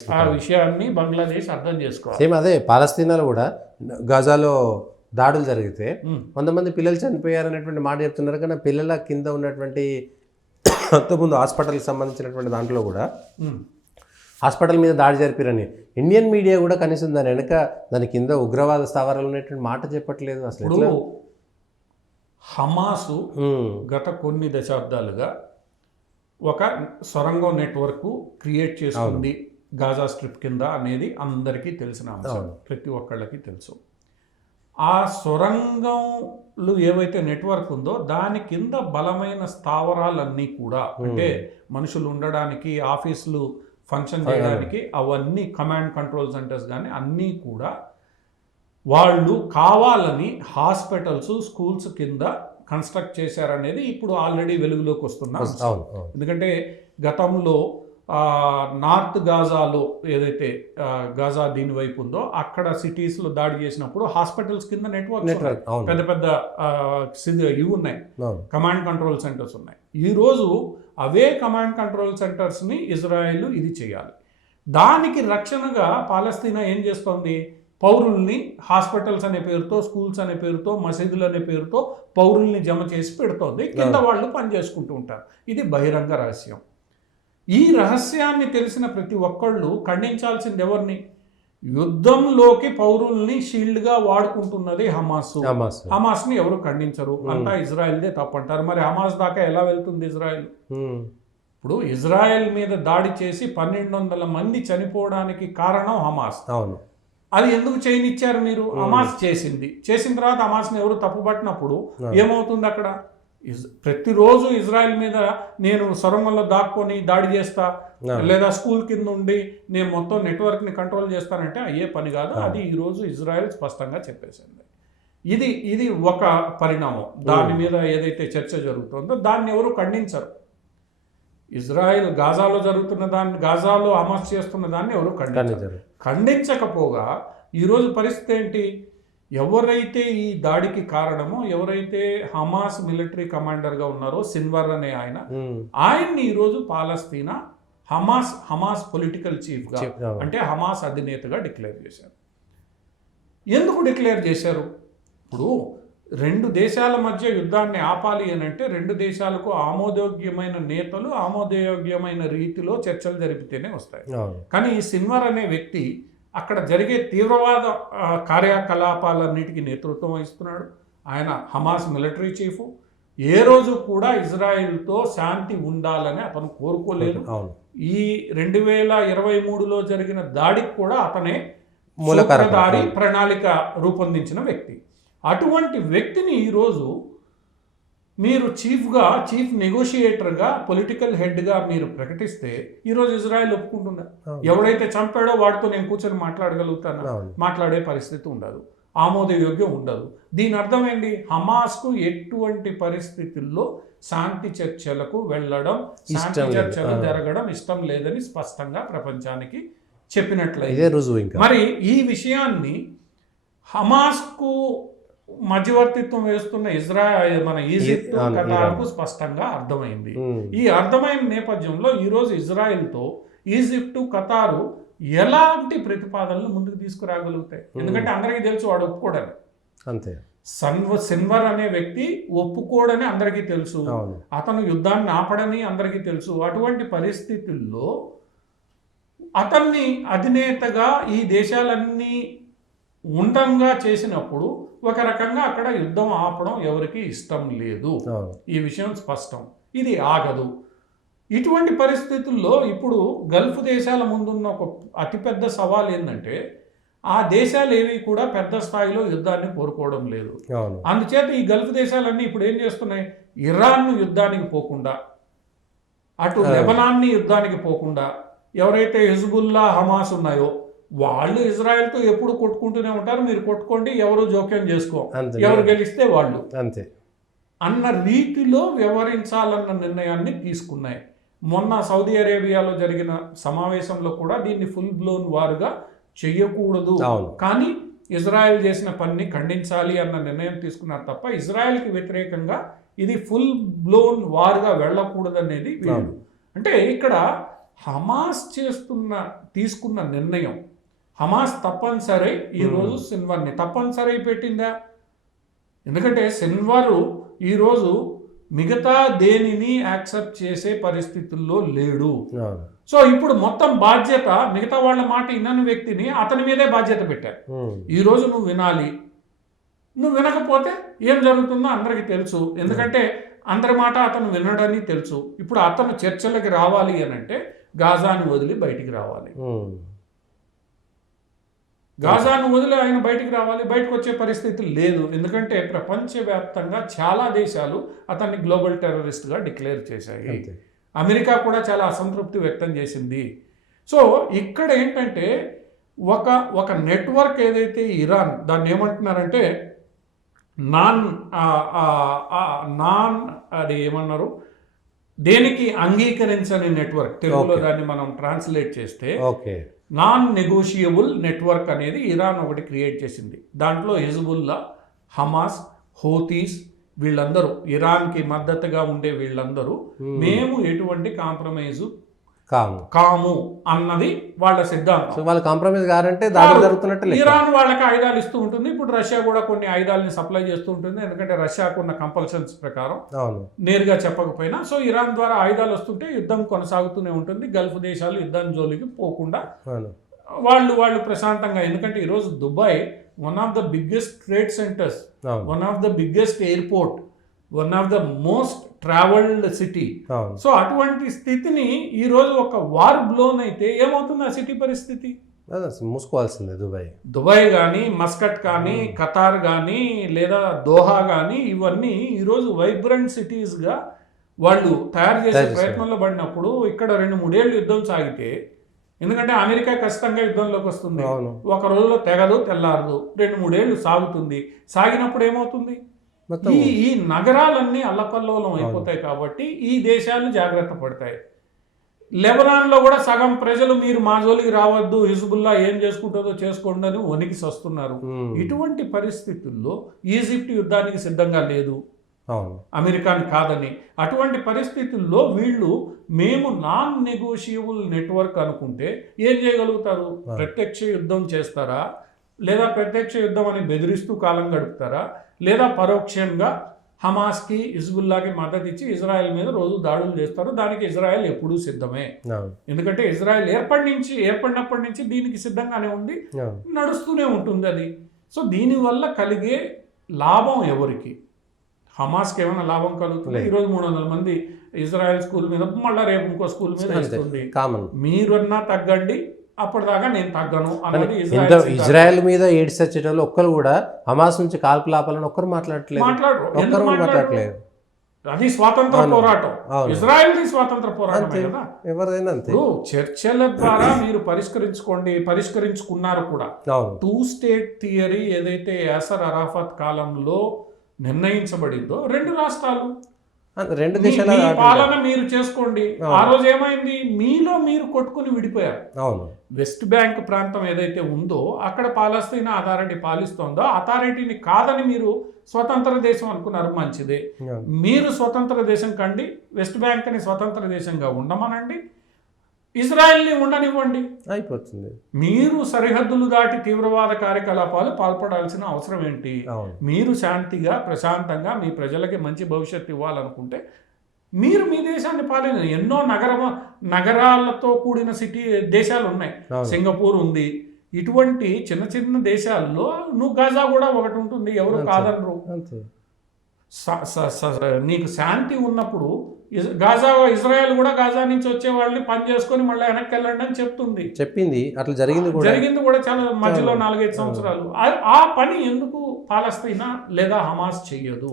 ఆ విషయాన్ని బంగ్లాదేశ్ అర్థం చేసుకోవాలి. సేమ్ అదే పాలస్తీనాలో కూడా గజాలో దాడులు జరిగితే 100 మంది పిల్లలు చనిపోయారనేటువంటి మాట చెప్తున్నారు. కానీ పిల్లల కింద ఉన్నటువంటి అంతకుముందు హాస్పిటల్కి సంబంధించినటువంటి దాంట్లో కూడా హాస్పిటల్ మీద దాడి జరిపారని ఇండియన్ మీడియా కూడా కనీసం దాని వెనక దాని కింద ఉగ్రవాద స్థావరాలు ఉన్నటువంటి మాట చెప్పట్లేదు. అసలు హమాసు గత కొన్ని దశాబ్దాలుగా ఒక సొరంగం నెట్వర్క్ క్రియేట్ చేసుకుంది గాజా స్ట్రిప్ కింద అనేది అందరికీ తెలిసిన అంశం, ప్రతి ఒక్కళ్ళకి తెలుసు. ఆ సొరంగంలు ఏవైతే నెట్వర్క్ ఉందో దాని కింద బలమైన స్థావరాలన్నీ కూడా, అంటే మనుషులు ఉండడానికి, ఆఫీసులు ఫంక్షన్ చేయడానికి, అవన్నీ కమాండ్ కంట్రోల్ సెంటర్స్ కానీ అన్నీ కూడా వాళ్ళు కావాలని హాస్పిటల్స్, స్కూల్స్ కింద కన్స్ట్రక్ట్ చేశారనేది ఇప్పుడు ఆల్రెడీ వెలుగులోకి వస్తున్న. ఎందుకంటే గతంలో నార్త్ గాజాలో ఏదైతే గాజా దీని వైపు ఉందో అక్కడ సిటీస్లో దాడి చేసినప్పుడు హాస్పిటల్స్ కింద నెట్వర్క్ పెద్ద పెద్ద ఇవి ఉన్నాయి, కమాండ్ కంట్రోల్ సెంటర్స్ ఉన్నాయి. ఈరోజు అవే కమాండ్ కంట్రోల్ సెంటర్స్ని ఇజ్రాయెల్ ఇది చేయాలి. దానికి రక్షణగా పాలస్తీనా ఏం చేస్తోంది? పౌరుల్ని హాస్పిటల్స్ అనే పేరుతో, స్కూల్స్ అనే పేరుతో, మసీదులు అనే పేరుతో పౌరుల్ని జమ చేసి పెడుతోంది. కింద వాళ్ళు పని చేసుకుంటూ ఉంటారు. ఇది బహిరంగ రహస్యం. ఈ రహస్యాన్ని తెలిసిన ప్రతి ఒక్కళ్ళు ఖండించాల్సింది ఎవరిని? యుద్ధంలోకి పౌరుల్ని షీల్డ్గా వాడుకుంటున్నది హమాస్ని ఎవరు ఖండించరు. అంతా ఇజ్రాయెల్దే తప్పంటారు. మరి హమాస్ దాకా ఎలా వెళ్తుంది ఇజ్రాయెల్? ఇప్పుడు ఇజ్రాయెల్ మీద దాడి చేసి 1200 మంది చనిపోవడానికి కారణం హమాస్. అది ఎందుకు చేయనిచ్చారు మీరు? హమాస్ చేసిన తర్వాత హమాస్ని ఎవరు తప్పుపట్టినప్పుడు ఏమవుతుంది అక్కడ? ప్రతిరోజు ఇజ్రాయెల్ మీద నేను సొరంగంలో దాక్కొని దాడి చేస్తా, లేదా స్కూల్ కింద ఉండి నేను మొత్తం నెట్వర్క్ని కంట్రోల్ చేస్తానంటే అయ్యే పని కాదు. అది ఈరోజు ఇజ్రాయెల్ స్పష్టంగా చెప్పేసింది. ఇది ఒక పరిణామం. దాని మీద ఏదైతే చర్చ జరుగుతుందో దాన్ని ఎవరు ఖండించరు. ఇజ్రాయెల్ గాజాలో జరుగుతున్న దాన్ని, గాజాలో హమాస్ చేస్తున్న దాన్ని ఎవరు ఖండించకపోగా ఈరోజు పరిస్థితి ఏంటి? ఎవరైతే ఈ దాడికి కారణమో, ఎవరైతే హమాస్ మిలిటరీ కమాండర్గా ఉన్నారో సిన్వర్ అనే ఆయన్ని ఈరోజు పాలస్తీనా హమాస్ పొలిటికల్ చీఫ్గా, అంటే హమాస్ అధినేతగా డిక్లేర్ చేశారు. ఎందుకు డిక్లేర్ చేశారు? ఇప్పుడు 2 దేశాల మధ్య యుద్ధాన్ని ఆపాలి అని అంటే 2 దేశాలకు ఆమోదయోగ్యమైన నేతలు ఆమోదయోగ్యమైన రీతిలో చర్చలు జరిపితేనే వస్తాయి. కానీ ఈ సిన్వర్ అనే వ్యక్తి అక్కడ జరిగే తీవ్రవాద కార్యకలాపాలన్నిటికీ నేతృత్వం వహిస్తున్నాడు. ఆయన హమాస్ మిలిటరీ చీఫ్. ఏ రోజు కూడా ఇజ్రాయిల్తో శాంతి ఉండాలని అతను కోరుకోలేదు. ఈ 2023లో జరిగిన దాడికి కూడా అతనే మూలకారి ప్రణాళిక రూపొందించిన వ్యక్తి. అటువంటి వ్యక్తిని ఈరోజు మీరు చీఫ్ నెగోషియేటర్గా, పొలిటికల్ హెడ్గా మీరు ప్రకటిస్తే ఈరోజు ఇజ్రాయెల్ ఒప్పుకుంటుందా? ఎవడైతే చంపాడో వాడితో నేను కూర్చొని మాట్లాడగలుగుతాను? మాట్లాడే పరిస్థితి ఉండదు, ఆమోదయోగ్యం ఉండదు. దీని అర్థం ఏంటి? హమాస్కు ఎటువంటి పరిస్థితుల్లో శాంతి చర్చలకు వెళ్ళడం, శాంతి చర్చలు జరగడం ఇష్టం లేదని స్పష్టంగా ప్రపంచానికి చెప్పినట్లయితే మరి ఈ విషయాన్ని హమాస్కు మధ్యవర్తిత్వం వేస్తున్న ఈజిప్ట్, ఖతార్కు స్పష్టంగా అర్థమైంది. ఈ అర్థమైన నేపథ్యంలో ఈరోజు ఇజ్రాయెల్తో ఈజిప్టు, ఖతారు ఎలాంటి ప్రతిపాదనలు ముందుకు తీసుకురాగలుగుతాయి? ఎందుకంటే అందరికీ తెలుసు వాడు ఒప్పుకోడని. అంతే, సిన్వర్ అనే వ్యక్తి ఒప్పుకోడని అందరికీ తెలుసు. అతను యుద్ధాన్ని ఆపడని అందరికీ తెలుసు. అటువంటి పరిస్థితుల్లో అతన్ని అధినేతగా ఈ దేశాలన్నీ ఉండంగా చేసినప్పుడు ఒక రకంగా అక్కడ యుద్ధం ఆపడం ఎవరికి ఇష్టం లేదు. ఈ విషయం స్పష్టం. ఇది ఆగదు. ఇటువంటి పరిస్థితుల్లో ఇప్పుడు గల్ఫ్ దేశాల ముందున్న ఒక అతిపెద్ద సవాల్ ఏంటంటే ఆ దేశాలు ఏవి కూడా పెద్ద స్థాయిలో యుద్ధాన్ని కోరుకోవడం లేదు. అందుచేత ఈ గల్ఫ్ దేశాలన్నీ ఇప్పుడు ఏం చేస్తున్నాయి? ఇరాన్ను యుద్ధానికి పోకుండా, అటు లెబనాన్ని యుద్ధానికి పోకుండా, ఎవరైతే హిజ్బుల్లా, హమాస్ ఉన్నాయో వాళ్ళు ఇజ్రాయెల్తో ఎప్పుడు కొట్టుకుంటూనే ఉంటారు. మీరు కొట్టుకోండి, ఎవరు జోక్యం చేసుకో, ఎవరు గెలిస్తే వాళ్ళు అంతే అన్న రీతిలో వ్యవహరించాలన్న నిర్ణయాన్ని తీసుకున్నాయి. మొన్న సౌదీ అరేబియాలో జరిగిన సమావేశంలో కూడా దీన్ని ఫుల్ బ్లోన్ వారుగా చెయ్యకూడదు, కానీ ఇజ్రాయెల్ చేసిన పనిని ఖండించాలి అన్న నిర్ణయం తీసుకున్నారు తప్ప ఇజ్రాయెల్కి వ్యతిరేకంగా ఇది ఫుల్ బ్లోన్ వారుగా వెళ్ళకూడదు అనేది వీళ్ళు. అంటే ఇక్కడ హమాస్ చేస్తున్న తీసుకున్న నిర్ణయం. హమాస్ తప్పనిసరి ఈరోజు సిన్వర్ని తప్పనిసరి పెట్టిందా? ఎందుకంటే సిన్వరు ఈరోజు మిగతా దేనిని యాక్సెప్ట్ చేసే పరిస్థితుల్లో లేడు. సో ఇప్పుడు మొత్తం బాధ్యత మిగతా వాళ్ళ మాట వినని వ్యక్తిని అతని మీదే బాధ్యత పెట్టారు. ఈరోజు నువ్వు వినాలి, నువ్వు వినకపోతే ఏం జరుగుతుందో అందరికీ తెలుసు. ఎందుకంటే అందరి మాట అతను వినడని తెలుసు. ఇప్పుడు అతను చర్చలకి రావాలి అని అంటే గాజాను వదిలి బయటికి రావాలి. గాజాను వదిలి ఆయన బయటికి రావాలి. బయటకు వచ్చే పరిస్థితి లేదు. ఎందుకంటే ప్రపంచవ్యాప్తంగా చాలా దేశాలు అతన్ని గ్లోబల్ టెర్రరిస్ట్గా డిక్లేర్ చేశాయి. అమెరికా కూడా చాలా అసంతృప్తి వ్యక్తం చేసింది. సో ఇక్కడ ఏంటంటే ఒక నెట్వర్క్ ఏదైతే ఇరాన్, దాన్ని ఏమంటున్నారంటే అది ఏమన్నారు, దేనికి అంగీకరించని నెట్వర్క్, తెలుగులో దాన్ని మనం ట్రాన్స్లేట్ చేస్తే నాన్ నెగోషియబుల్ నెట్వర్క్ అనేది ఇరాన్ ఒకటి క్రియేట్ చేసింది. దాంట్లో హిజ్బుల్లా, హమాస్, హౌతీస్ వీళ్ళందరూ, ఇరాన్కి మద్దతుగా ఉండే వీళ్ళందరూ మేము ఎటువంటి కాంప్రమైజు కాము అన్నది వాళ్ళ సిద్ధాంతం. వాళ్ళు కాంప్రమైజ్ గారంటే దాడి జరుగుతున్నట్టు. ఇరాన్ వాళ్ళకి ఆయుధాలు ఇస్తూ ఉంటుంది. ఇప్పుడు రష్యా కూడా కొన్ని ఆయుధాలని సప్లై చేస్తూ ఉంటుంది. ఎందుకంటే రష్యాకు ఉన్న కంపల్షన్స్ ప్రకారం నేరుగా చెప్పకపోయినా. సో ఇరాన్ ద్వారా ఆయుధాలు వస్తుంటే యుద్ధం కొనసాగుతూనే ఉంటుంది. గల్ఫ్ దేశాలు యుద్ధం జోలికి పోకుండా వాళ్ళు ప్రశాంతంగా. ఎందుకంటే ఈరోజు Dubai one of the biggest trade centres, one of the biggest airport, one of the most travelled city. So అటువంటి స్థితిని ఈరోజు ఒక వార్ బ్లోన్ అయితే ఏమవుతుంది ఆ సిటీ పరిస్థితి? మూసుకోవాల్సిందే. దుబాయ్ కానీ, మస్కట్ కానీ, ఖతార్ కానీ, లేదా దోహా కానీ, ఇవన్నీ ఈరోజు వైబ్రెంట్ సిటీస్గా వాళ్ళు తయారు చేసే ప్రయత్నంలో పడినప్పుడు ఇక్కడ 2-3 ఏళ్ళు యుద్ధం సాగితే, ఎందుకంటే అమెరికా ఖచ్చితంగా యుద్ధంలోకి వస్తుంది, ఒక రోజులో తెగదు తెల్లారదు, 2-3 ఏళ్ళు సాగుతుంది. సాగినప్పుడు ఏమవుతుంది? ఈ నగరాలన్నీ అల్లకల్లోలం అయిపోతాయి. కాబట్టి ఈ దేశాలు జాగ్రత్త పడతాయి. లెబనాన్లో కూడా సగం ప్రజలు మీరు మా జోలికి రావద్దు, హిజ్బుల్లా ఏం చేసుకుంటుందో చేసుకోండి అని వణికి వస్తున్నారు. ఇటువంటి పరిస్థితుల్లో ఈజిప్ట్ యుద్ధానికి సిద్ధంగా లేదు, అమెరికాని కాదని. అటువంటి పరిస్థితుల్లో వీళ్ళు మేము నాన్ నెగోషియబుల్ నెట్వర్క్ అనుకుంటే ఏం చేయగలుగుతారు? ప్రత్యక్ష యుద్ధం చేస్తారా, లేదా ప్రత్యక్ష యుద్ధం అని బెదిరిస్తూ కాలం గడుపుతారా, లేదా పరోక్షంగా హమాస్కి, హిజ్బుల్లాకి మద్దతు ఇచ్చి ఇజ్రాయెల్ మీద రోజు దాడులు చేస్తారు. దానికి ఇజ్రాయెల్ ఎప్పుడూ సిద్ధమే. ఎందుకంటే ఇజ్రాయెల్ ఏర్పడినప్పటి నుంచి దీనికి సిద్ధంగానే ఉంది, నడుస్తూనే ఉంటుంది అది. సో దీనివల్ల కలిగే లాభం ఎవరికి? హమాస్కి ఏమైనా లాభం కలుగుతుంది? ఈరోజు 300 మంది ఇజ్రాయెల్ స్కూల్ మీద, మళ్ళీ రేపు ఇంకో స్కూల్ మీద వేస్తుంది. మీరన్నా తగ్గండి, అప్పటిదాకా నేను తగ్గను అన్నది ఇజ్రాయెల్ మీద ఏడ్స్ వచ్చేటోళ్ళు ఒక్కరు కూడా హమాస్ నుంచి కాల్పులాపాలని ఒక్కరు మాట్లాడట్లేదు. అది స్వాతంత్ర పోరాటం, ఇజ్రాయెల్ది స్వాతంత్ర పోరాటమే కదా. ఎవరైనా చర్చల ద్వారా మీరు పరిష్కరించుకున్నారు కూడా. 2 స్టేట్ థియరీ ఏదైతే యాసర్ అరాఫత్ కాలంలో నిర్ణయించబడిందో, 2 రాష్ట్రాలు, 2 దేశాల పాలన మీరు చేసుకోండి. ఆ రోజు ఏమైంది? మీలో మీరు కొట్టుకుని విడిపోయారు. వెస్ట్ బ్యాంక్ ప్రాంతం ఏదైతే ఉందో అక్కడ పాలస్తీనా అథారిటీ పాలిస్తోందో అథారిటీని కాదని మీరు స్వతంత్ర దేశం అనుకున్నారు. మంచిదే, మీరు స్వతంత్ర దేశం కండి, వెస్ట్ బ్యాంక్ని స్వతంత్ర దేశంగా ఉండమనండి, ఇజ్రాయెల్ని ఉండనివ్వండి, అయిపోతుంది. మీరు సరిహద్దులు దాటి తీవ్రవాద కార్యకలాపాలు పాల్పడాల్సిన అవసరం ఏంటి? మీరు శాంతిగా ప్రశాంతంగా మీ ప్రజలకి మంచి భవిష్యత్తు ఇవ్వాలనుకుంటే మీరు మీ దేశాన్ని పాలన. ఎన్నో నగరాలతో కూడిన దేశాలు ఉన్నాయి. సింగపూర్ ఉంది. ఇటువంటి చిన్న చిన్న దేశాల్లో నువ్వు గాజా కూడా ఒకటి ఉంటుంది, ఎవరు కాదనరు. నీకు శాంతి ఉన్నప్పుడు ఇజ్రాయెల్ కూడా గాజా నుంచి వచ్చే వాళ్ళని పని చేసుకొని మళ్ళీ వెనక్కి వెళ్ళండి అని చెప్పింది. అట్లా జరిగింది కూడా చాలా మధ్యలో 4-5 సంవత్సరాలు. ఆ పని ఎందుకు పాలస్తీనా లేదా హమాస్ చెయ్యదు?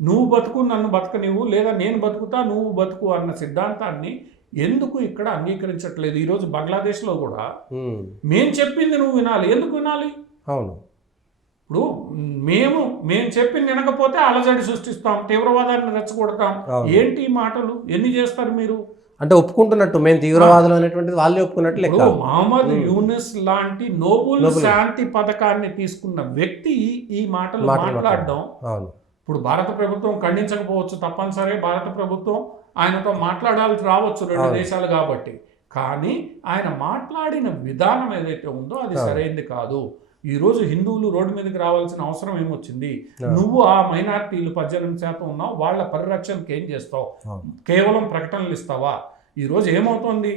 నువ్వు బతుకు, నన్ను బతకనివ్వు, లేదా నేను బతుకుతా, నువ్వు బతుకు అన్న సిద్ధాంతాన్ని ఎందుకు ఇక్కడ అంగీకరించట్లేదు? ఈరోజు బంగ్లాదేశ్లో కూడా మేము చెప్పింది నువ్వు వినాలి. ఎందుకు వినాలి? ఇప్పుడు మేము చెప్పింది వినకపోతే అలజడి సృష్టిస్తాం, తీవ్రవాదాన్ని రెచ్చగొడతాం. ఏంటి మాటలు ఎన్ని చేస్తారు మీరు? అంటే ఒప్పుకుంటున్నట్టు మేము తీవ్రవాదులు అనేటువంటిది వాళ్ళే ఒప్పుకున్నట్టు లెక్క. మహమ్మద్ యూనిస్ లాంటి నోబుల్ శాంతి పథకాన్ని తీసుకున్న వ్యక్తి ఈ మాటలు మాట్లాడడం. ఇప్పుడు భారత ప్రభుత్వం ఖండించకపోవచ్చు, తప్పనిసరి భారత ప్రభుత్వం ఆయనతో మాట్లాడాల్సి రావచ్చు 2 దేశాలు కాబట్టి. కానీ ఆయన మాట్లాడిన విధానం ఏదైతే ఉందో అది సరైనది కాదు. ఈరోజు హిందువులు రోడ్డు మీదకి రావాల్సిన అవసరం ఏమొచ్చింది? నువ్వు ఆ మైనారిటీలు 18% ఉన్నావు, వాళ్ళ పరిరక్షణకి ఏం చేస్తావు? కేవలం ప్రకటనలు ఇస్తావా? ఈరోజు ఏమవుతోంది?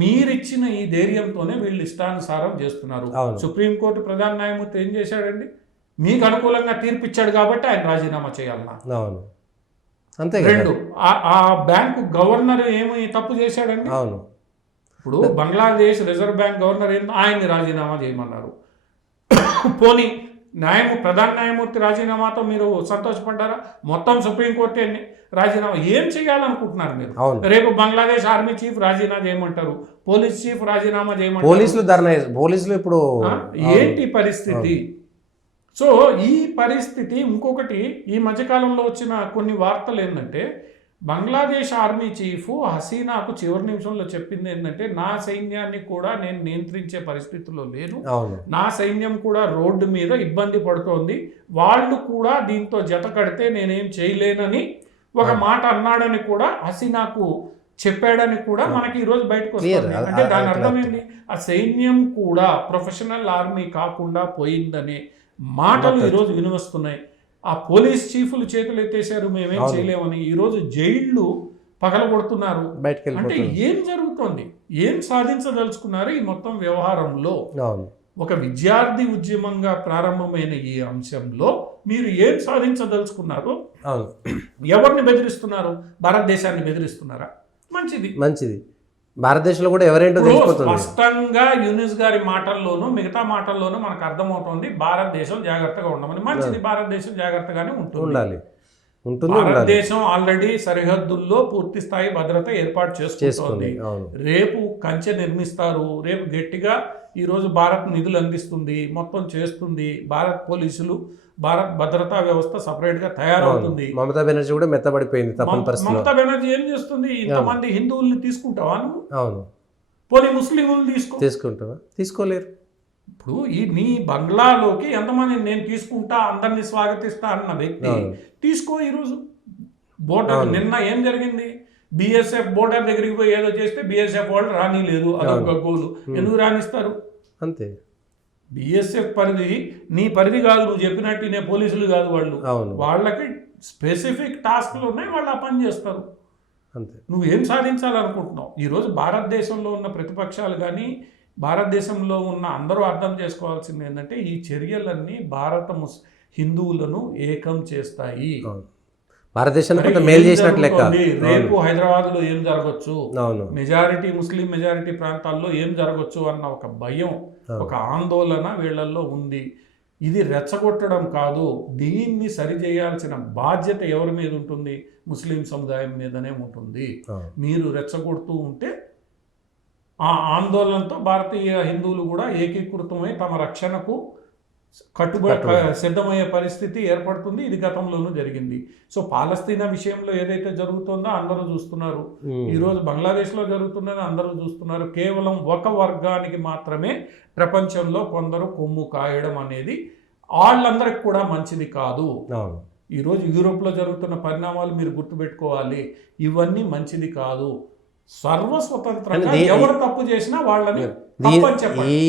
మీరిచ్చిన ఈ ధైర్యంతోనే వీళ్ళు ఇష్టానుసారం చేస్తున్నారు. సుప్రీంకోర్టు ప్రధాన న్యాయమూర్తి ఏం చేశాడండి? మీకు అనుకూలంగా తీర్పిచ్చాడు కాబట్టి ఆయన రాజీనామా చేయాలన్నా. అంతే. రెండు, ఆ బ్యాంకు గవర్నర్ ఏమి తప్పు చేశాడండి? ఇప్పుడు బంగ్లాదేశ్ రిజర్వ్ బ్యాంక్ గవర్నర్ ఏంటో ఆయన్ని రాజీనామా చేయమన్నారు. పోనీ ప్రధాన న్యాయమూర్తి రాజీనామాతో మీరు సంతోషపడ్డారా? మొత్తం సుప్రీంకోర్టు రాజీనామా ఏం చేయాలనుకుంటున్నారు మీరు? రేపు బంగ్లాదేశ్ ఆర్మీ చీఫ్ రాజీనామా చేయమంటారు, పోలీస్ చీఫ్ రాజీనామా చేయమంటారు. పోలీసులు ఇప్పుడు ఏంటి పరిస్థితి? సో ఈ పరిస్థితి. ఇంకొకటి, ఈ మధ్యకాలంలో వచ్చిన కొన్ని వార్తలు ఏంటంటే, బంగ్లాదేశ్ ఆర్మీ చీఫ్ హసీనాకు చివరి నిమిషంలో చెప్పింది ఏంటంటే, నా సైన్యాన్ని కూడా నేను నియంత్రించే పరిస్థితుల్లో లేను, నా సైన్యం కూడా రోడ్డు మీద ఇబ్బంది పడుతోంది, వాళ్ళు కూడా దీంతో జత కడితే నేనేం చేయలేనని ఒక మాట అన్నాడని కూడా హసీనాకు చెప్పాడని కూడా మనకి ఈరోజు బయటకు వస్తుంది. అంటే దాని అర్థం ఏంటి? ఆ సైన్యం కూడా ప్రొఫెషనల్ ఆర్మీ కాకుండా పోయిందనే మాటలు ఈరోజు వినివస్తున్నాయి. ఆ పోలీస్ చీఫ్లు చేతులు ఎత్తేసారు, మేమేం చేయలేమని. ఈరోజు జైళ్లు పగలగొడుతున్నారు. అంటే ఏం జరుగుతోంది? ఏం సాధించదలుచుకున్నారు ఈ మొత్తం వ్యవహారంలో? ఒక విద్యార్థి ఉద్యమంగా ప్రారంభమైన ఈ అంశంలో మీరు ఏం సాధించదలుచుకున్నారు? ఎవరిని బెదిరిస్తున్నారు? భారతదేశాన్ని బెదిరిస్తున్నారా? మంచిది. భారతదేశంలో కూడా ఎవరేంటో తెలిసిపోతుంది. స్పష్టంగా యూనిస్ గారి మాటల్లోనూ మిగతా మాటల్లోనూ మనకు అర్థమవుతోంది భారతదేశం జాగ్రత్తగా ఉండమని. మంచిది, భారతదేశం జాగ్రత్తగానే ఉండాలి. భారతదేశం ఆల్రెడీ సరిహద్దుల్లో పూర్తి స్థాయి భద్రత ఏర్పాటు చేసుకుంటోంది. రేపు కంచె నిర్మిస్తారు, రేపు గట్టిగా ఈరోజు భారత్ నిధులు అందిస్తుంది, మొత్తం చేస్తుంది. భారత్ పోలీసులు, భారత్ భద్రతా వ్యవస్థ సపరేట్ గా తయారవుతుంది. మమతా బెనర్జీ కూడా మెత్తబడిపోయింది. మమతా బెనర్జీ ఏం చేస్తుంది? ఇంతమంది హిందువుల్ని తీసుకుంటావా నువ్వు? పోనీ ముస్లింలను తీసుకుంటావా? తీసుకోలేరు. ఇప్పుడు నీ బంగ్లాలోకి ఎంతమంది నేను తీసుకుంటా, అందరినీ స్వాగతిస్తా అన్న వ్యక్తి తీసుకో. ఈరోజు బోర్డర్ నిన్న ఏం జరిగింది? బిఎస్ఎఫ్ బోర్డర్ దగ్గరికి పోయి ఏదో చేస్తే బిఎస్ఎఫ్ వాళ్ళు రానిలేదు. అదొక గోలు. ఎందుకు రాణిస్తారు? అంతే. బిఎస్ఎఫ్ పరిధి నీ పరిధి కాదు, నువ్వు చెప్పినట్టు పోలీసులు కాదు వాళ్ళు. వాళ్ళకి స్పెసిఫిక్ టాస్క్లు ఉన్నాయి, వాళ్ళు ఆ పని చేస్తారు. అంతే. నువ్వు ఏం సాధించాలనుకుంటున్నావు? ఈరోజు భారతదేశంలో ఉన్న ప్రతిపక్షాలు కానీ భారతదేశంలో ఉన్న అందరూ అర్థం చేసుకోవాల్సింది ఏంటంటే, ఈ చర్యలన్నీ హిందువులను ఏకం చేస్తాయి. భారతదేశానికి మేలు చేసినట్టు లెక్క. రేపు హైదరాబాద్ లో ఏం జరగచ్చు, మెజారిటీ ముస్లిం మెజారిటీ ప్రాంతాల్లో ఏం జరగచ్చు అన్న ఒక భయం, ఒక ఆందోళన వీళ్ళల్లో ఉంది. ఇది రెచ్చగొట్టడం కాదు, దీన్ని సరిచేయాల్సిన బాధ్యత ఎవరి మీద ఉంటుంది? ముస్లిం సముదాయం మీదనే ఉంటుంది. మీరు రెచ్చగొడుతూ ఉంటే ఆ ఆందోళనతో భారతీయ హిందువులు కూడా ఏకీకృతమై తమ రక్షణకు సిద్ధమయ్యే పరిస్థితి ఏర్పడుతుంది. ఇది గతంలోనూ జరిగింది. సో పాలస్తీనా విషయంలో ఏదైతే జరుగుతుందో అందరూ చూస్తున్నారు. ఈరోజు బంగ్లాదేశ్లో జరుగుతున్నది అందరూ చూస్తున్నారు. కేవలం ఒక వర్గానికి మాత్రమే ప్రపంచంలో కొందరు కొమ్ము కాయడం అనేది వాళ్ళందరికి కూడా మంచిది కాదు. ఈరోజు యూరోప్లో జరుగుతున్న పరిణామాలు మీరు గుర్తుపెట్టుకోవాలి. ఇవన్నీ మంచిది కాదు. సర్వస్వతంత్రంగా ఎవరు తప్పు చేసినా వాళ్ళని తప్పని చెప్పండి.